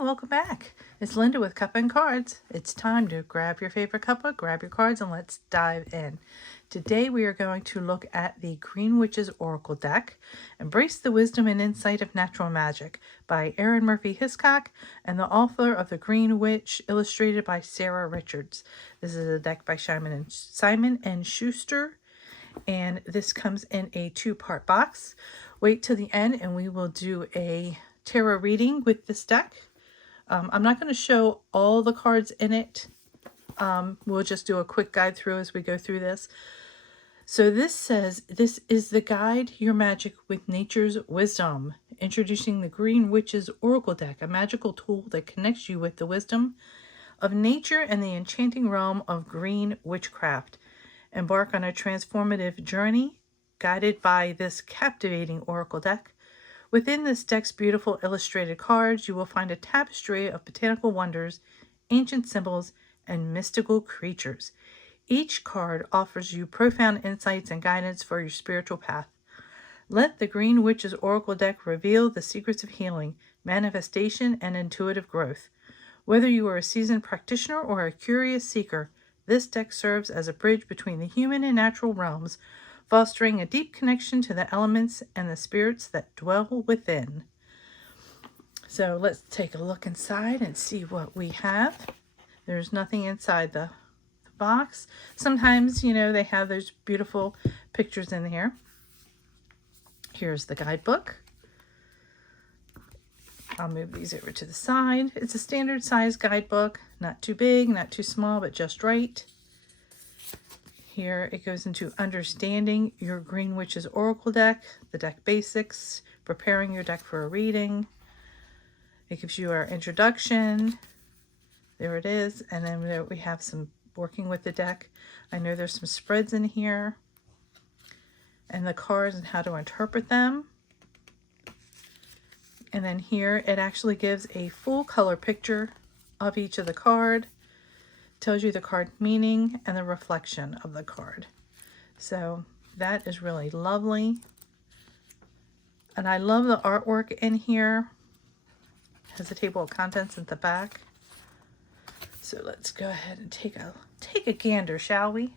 morning, welcome back. It's Linda with Cuppa and Cards. It's time to grab your favorite cuppa, grab your cards, and let's dive in. Today we are going to look at the Green Witch's Oracle deck, Embrace the Wisdom and Insight of Natural Magic by Erin Murphy Hiscock and the author of The Green Witch, illustrated by Sarah Richards. This is a deck by Simon and Schuster, and this comes in a two-part box. Wait till the end and we will do a tarot reading with this deck. I'm not going to show all the cards in it. We'll just do a quick guide through as we go through this. So this says, this is the guide your magic with nature's wisdom. Introducing the Green Witch's Oracle deck, a magical tool that connects you with the wisdom of nature and the enchanting realm of green witchcraft. Embark on a transformative journey guided by this captivating oracle deck. Within this deck's beautiful illustrated cards, you will find a tapestry of botanical wonders, ancient symbols, and mystical creatures. Each card offers you profound insights and guidance for your spiritual path. Let the Green Witch's Oracle deck reveal the secrets of healing, manifestation, and intuitive growth. Whether you are a seasoned practitioner or a curious seeker, this deck serves as a bridge between the human and natural realms, fostering a deep connection to the elements and the spirits that dwell within. So let's take a look inside and see what we have. There's nothing inside the box. Sometimes, you know, they have those beautiful pictures in here. Here's the guidebook. I'll move these over to the side. It's a standard size guidebook, not too big, not too small, but just right. Here it goes into understanding your Green Witch's Oracle deck, the deck basics, preparing your deck for a reading. It gives you our introduction. There it is. And then there we have some working with the deck. I know there's some spreads in here and the cards and how to interpret them. And then here it actually gives a full color picture of each of the card. Tells you the card meaning and the reflection of the card. So that is really lovely. And I love the artwork in here. It has a table of contents at the back. So let's go ahead and take a gander, shall we?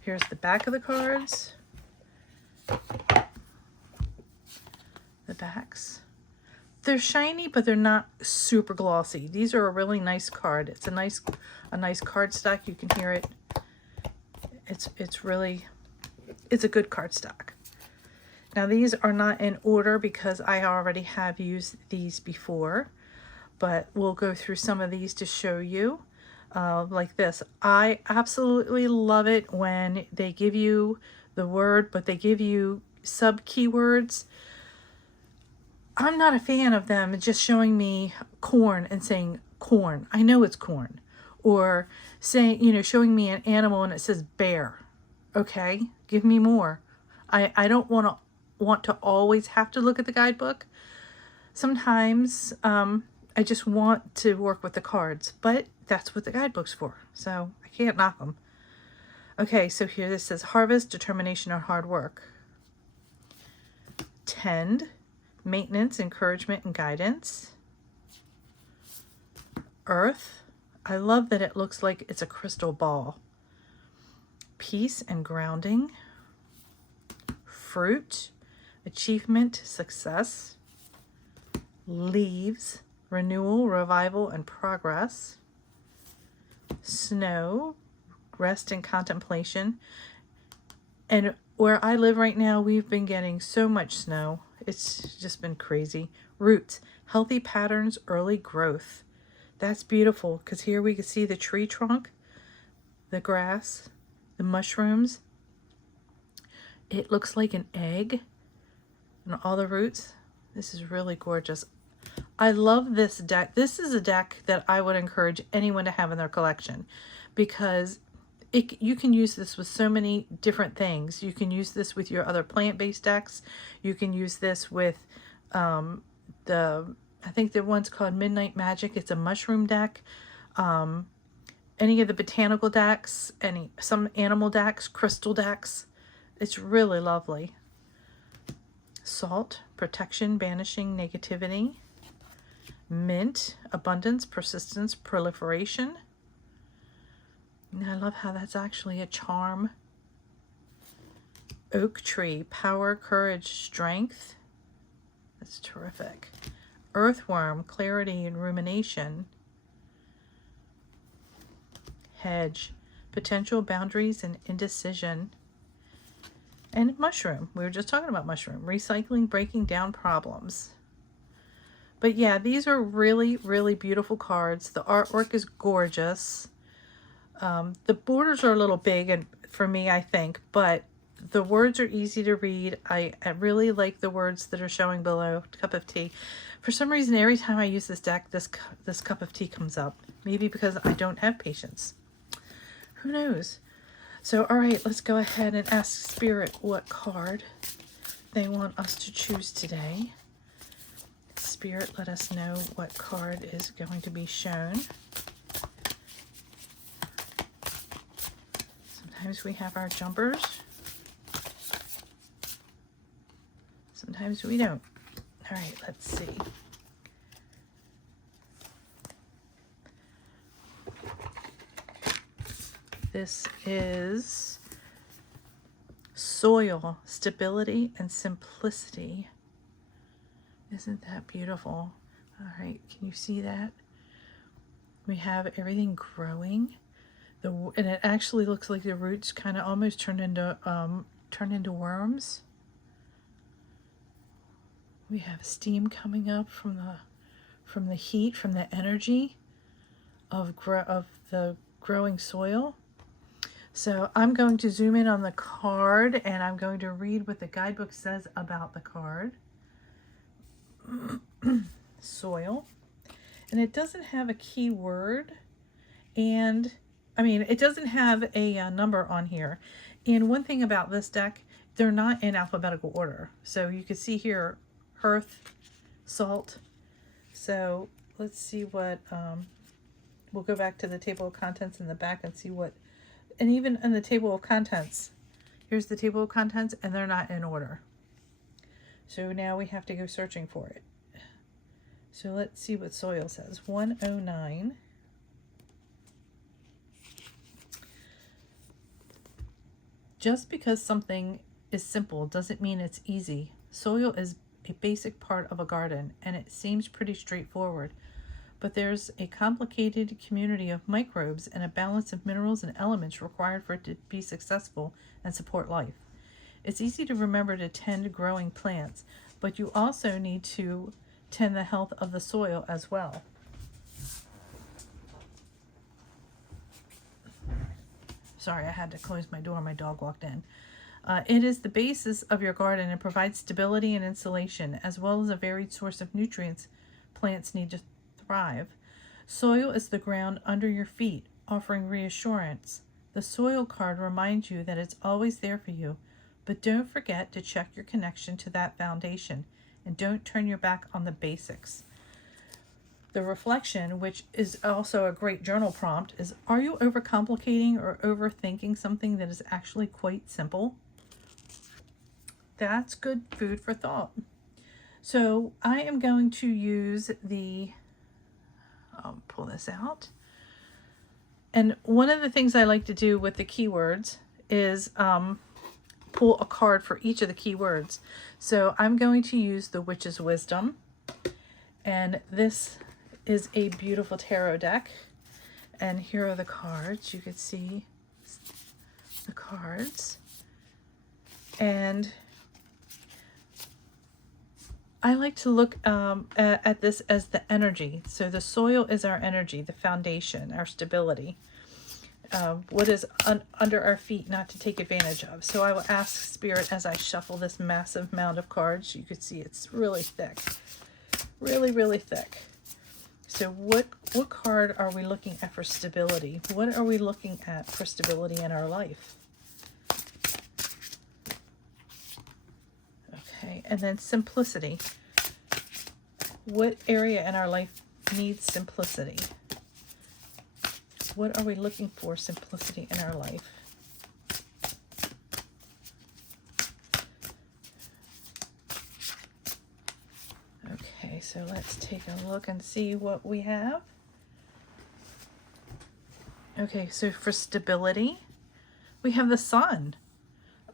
Here's the back of the cards. The backs. They're shiny, but they're not super glossy. These are a really nice card. It's a nice card stock. You can hear it. It's a good card stock. Now these are not in order because I already have used these before, but we'll go through some of these to show you. Like this. I absolutely love it when they give you the word, but they give you sub keywords. I'm not a fan of them just showing me corn and saying corn. I know it's corn. Or saying, you know, showing me an animal and it says bear. Okay, give me more. I don't want to always have to look at the guidebook. Sometimes I just want to work with the cards, but that's what the guidebook's for. So I can't knock them. Okay, so here this says harvest, determination, or hard work. Tend. Maintenance, encouragement, and guidance. Earth. I love that it looks like it's a crystal ball. Peace and grounding. Fruit. Achievement, success. Leaves. Renewal, revival, and progress. Snow. Rest and contemplation. And where I live right now, we've been getting so much snow. It's just been crazy. Roots, healthy patterns, early growth. That's beautiful because here we can see the tree trunk, the grass, the mushrooms. It looks like an egg and all the roots. This is really gorgeous. I love this deck. This is a deck that I would encourage anyone to have in their collection because you can use this with so many different things. You can use this with your other plant-based decks. You can use this with I think the one's called Midnight Magic. It's a mushroom deck. Any of the botanical decks, some animal decks, crystal decks. It's really lovely. Salt, protection, banishing negativity. Mint, abundance, persistence, proliferation. And I love how that's actually a charm. Oak tree, power, courage, strength. That's terrific. Earthworm, clarity and rumination. Hedge, potential, boundaries, and indecision. And mushroom, we were just talking about mushroom. Recycling, breaking down problems. But yeah, these are really, really beautiful cards. The artwork is gorgeous. The borders are a little big and for me, I think, but the words are easy to read. I really like the words that are showing below. Cup of tea. For some reason, every time I use this deck, this cup of tea comes up. Maybe because I don't have patience. Who knows? So, all right, let's go ahead and ask Spirit what card they want us to choose today. Spirit, let us know what card is going to be shown. Sometimes we have our jumpers. Sometimes we don't. All right, let's see. This is soil, stability, and simplicity. Isn't that beautiful? All right, can you see that? We have everything growing. And it actually looks like the roots kind of almost turn into worms. We have steam coming up from the heat, from the energy of the growing soil. So I'm going to zoom in on the card and I'm going to read what the guidebook says about the card. Soil. And it doesn't have a key word. And I mean, it doesn't have a number on here. And one thing about this deck, they're not in alphabetical order. So you can see here, earth, salt. So let's see what, we'll go back to the table of contents in the back and see what, and even in the table of contents, here's the table of contents and they're not in order. So now we have to go searching for it. So let's see what soil says. 109. Just because something is simple doesn't mean it's easy. Soil is a basic part of a garden and it seems pretty straightforward. But there's a complicated community of microbes and a balance of minerals and elements required for it to be successful and support life. It's easy to remember to tend growing plants, but you also need to tend the health of the soil as well. Sorry, I had to close my door. My dog walked in. It is the basis of your garden and provides stability and insulation, as well as a varied source of nutrients plants need to thrive. Soil is the ground under your feet, offering reassurance. The soil card reminds you that it's always there for you, but don't forget to check your connection to that foundation and don't turn your back on the basics. The reflection, which is also a great journal prompt, is: are you overcomplicating or overthinking something that is actually quite simple? That's good food for thought. So I am going to use I'll pull this out. And one of the things I like to do with the keywords is pull a card for each of the keywords. So I'm going to use the Witch's Wisdom. And this is a beautiful tarot deck. And here are the cards. You can see the cards. And I like to look at this as the energy. So the soil is our energy, the foundation, our stability. What is under our feet not to take advantage of. So I will ask Spirit as I shuffle this massive mound of cards. You can see it's really thick. Really, really thick. So what card are we looking at for stability? What are we looking at for stability in our life? Okay, and then simplicity. What area in our life needs simplicity? What are we looking for simplicity in our life? Okay, So let's take a look and see what we have. Okay, so for stability, we have the sun.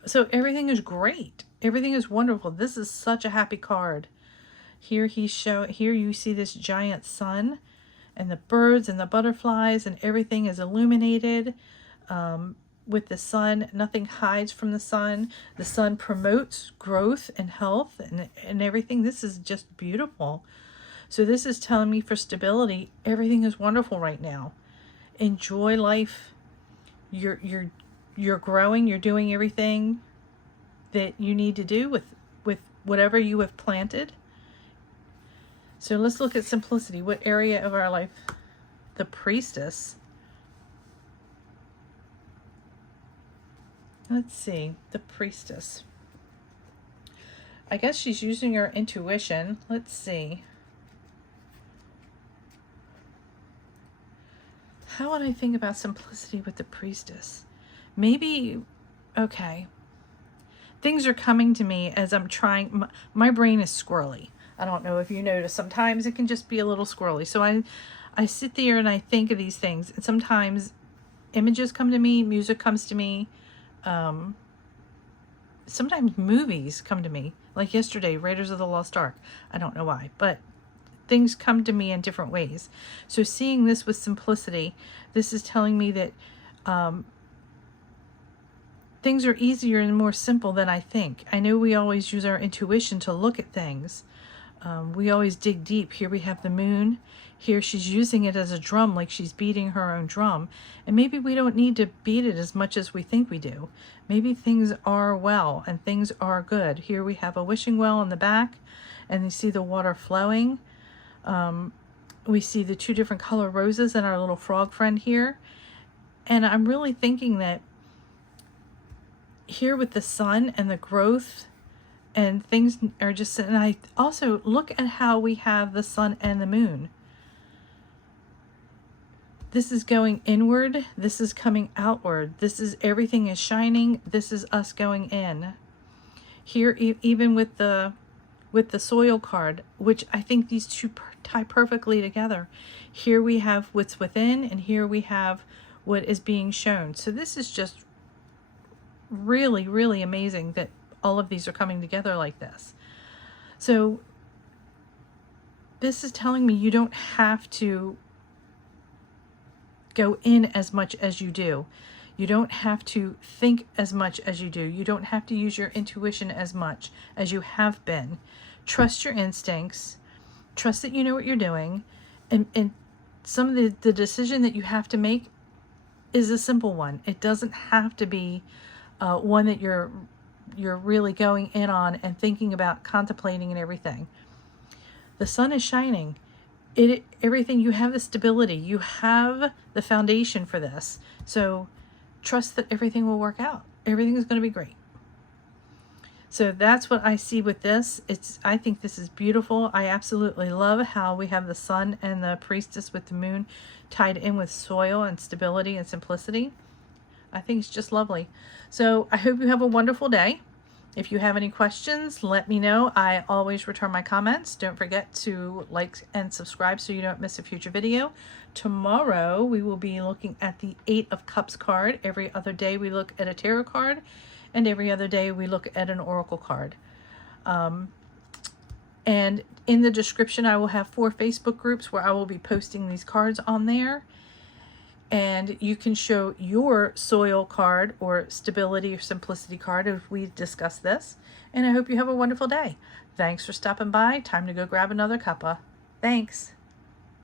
So everything is great. Everything is wonderful. This is such a happy card. Here here you see this giant sun and the birds and the butterflies and everything is illuminated with the sun. Nothing hides from the sun. The sun promotes growth and health and everything. This is just beautiful. So this is telling me for stability, everything is wonderful right now. Enjoy life. You're growing, you're doing everything that you need to do with whatever you have planted. So let's look at simplicity. What area of our life? The priestess. Let's see, the priestess. I guess she's using her intuition. Let's see. How would I think about simplicity with the priestess? Maybe, okay. Things are coming to me as I'm trying. My brain is squirrely. I don't know if you notice. Sometimes it can just be a little squirrely. So I sit there and I think of these things. And sometimes images come to me, music comes to me. Sometimes movies come to me. Like yesterday, Raiders of the Lost Ark. I don't know why, but things come to me in different ways. So seeing this with simplicity, this is telling me that things are easier and more simple than I think. I know we always use our intuition to look at things. We always dig deep. Here we have the moon. Here she's using it as a drum, like she's beating her own drum. And maybe we don't need to beat it as much as we think we do. Maybe things are well and things are good. Here we have a wishing well in the back and you see the water flowing. We see the two different color roses and our little frog friend here. And I'm really thinking that here with the sun and the growth and things are just, and I also look at how we have the sun and the moon. This is going inward. This is coming outward. This is everything is shining. This is us going in. Here, even with the soil card, which I think these two tie perfectly together. Here we have what's within and here we have what is being shown. So this is just really, really amazing that all of these are coming together like this. So this is telling me you don't have to go in as much as you do. You don't have to think as much as you do. You don't have to use your intuition as much as you have been. Trust your instincts. Trust that you know what you're doing. And some of the decision that you have to make is a simple one. It doesn't have to be one that you're really going in on and thinking about, contemplating and everything. The sun is shining. Everything, you have the stability, you have the foundation for this. So trust that everything will work out. Everything is going to be great. So that's what I see with this. I think this is beautiful. I absolutely love how we have the sun and the priestess with the moon tied in with soil and stability and simplicity. I think it's just lovely. So I hope you have a wonderful day. If you have any questions, let me know. I always return my comments. Don't forget to like and subscribe so you don't miss a future video. Tomorrow we will be looking at the 8 of Cups card. Every other day we look at a tarot card, and every other day we look at an oracle card. And in the description I will have 4 Facebook groups where I will be posting these cards on there. And you can show your soil card or stability or simplicity card if we discuss this. And I hope you have a wonderful day. Thanks for stopping by. Time to go grab another cuppa. Thanks.